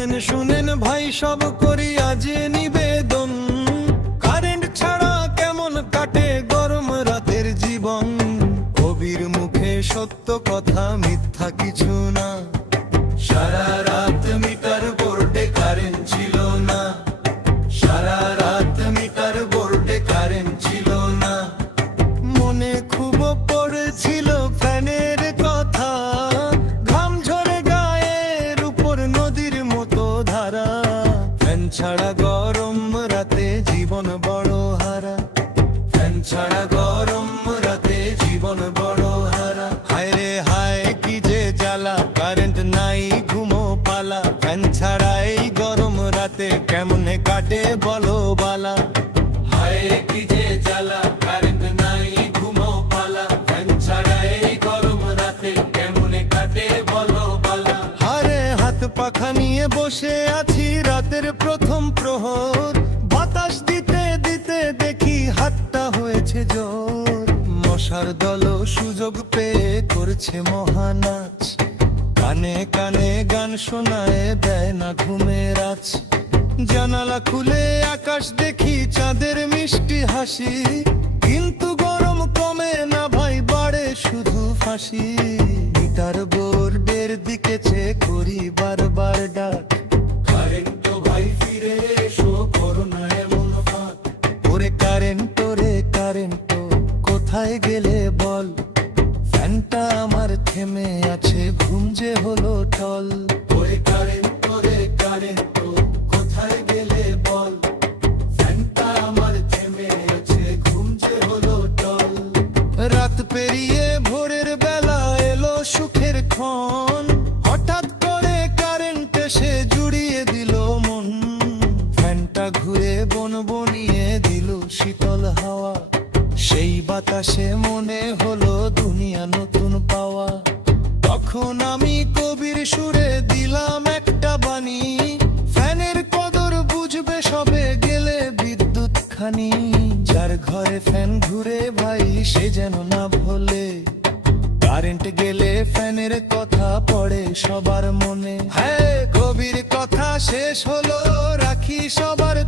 শুনেন শুনেন ভাই সব করি আজ নিবেদন, কারেন্ট ছাড়া কেমন কাটে গরম রাতের জীবন। কবির মুখে সত্য কথা, মিথ্যা কিছু না। সারা রাত মিটার বোর্ডে কারেন্ট ছিল না, সারা রাত মিটার বোর্ডে কারেন্ট ছিল না। মনে খুব পড়েছিল ফ্যানের কথা, ঘাম ঝরে গায়ের উপর নদীর মতো ধারা। ফ্যান ছাড়া গরম রাতে জীবন বড় হারা, ফ্যান ছাড়া গরম রাতে জীবন বড় হারা। হায় রে হায় কি যে জ্বালা, কারেন্ট নাই ঘুমো পালা। ফ্যান ছাড়াই গরম রাতে কেমনে কাটে বলো বালা। হায় কি যে জ্বালা, কারেন্ট নাই ঘুমো পালা। ফ্যান ছাড়াই গরম রাতে কেমনে কাটে বলো বালা। হারে হাত পাখা নিয়ে বসে আছি রাতের প্রথম প্রহর, বাতাস দিতে দিতে দেখি হাতটা হয়েছে জোর। মশার দল সুযোগ পেয়ে করছে মহানাচ, কানে কানে গান শোনায় দেয় না ঘুমের আঁচ। জানালা খুলে আকাশ দেখি চাঁদের মিষ্টি হাসি, কিন্তু গরম কমে না ভাই, বাড়ে শুধু ফাঁসি। মিটার বোর্ডের দিকে চেয়ে করি বারবার ডাক, কারেন্ট তো ভাই ফিরে এসো, করো না এমন ফাঁক। ওরে কারেন্ট রে কারেন্ট, কোথায় গেলে বল। ফ্যানটা আমার থেমে আছে, ঘুম যে হলো টল। ওরে কারেন্ট রে কারেন্ট, কোথায় গেলে বল। ফ্যানটা আমার থেমে আছে, ঘুম যে হলো টল। রাত পেরিয়ে ভোরের বেলা এলো সুখের ক্ষণ, হঠাৎ করে কারেন্ট এসে জুড়িয়ে দিল মন। ফ্যানটা ঘুরে বন বনিয়ে দিল শীতল হাওয়া, সেই বাতাসে মনে হলো দুনিয়া নতুন পাওয়া। তখন আমি কবির সুরে দিলাম একটা বাণী, ফ্যানের কদর বুঝবে সবে গেলে বিদ্যুৎ খানি। যার ঘরে ফ্যান ঘুরে ভাই সে যেন না ভোলে, কারেন্ট গেলে ফ্যানের কথা পড়ে সবার মনে। হ্যাঁ কবির কথা শেষ হলো, রাখি সবার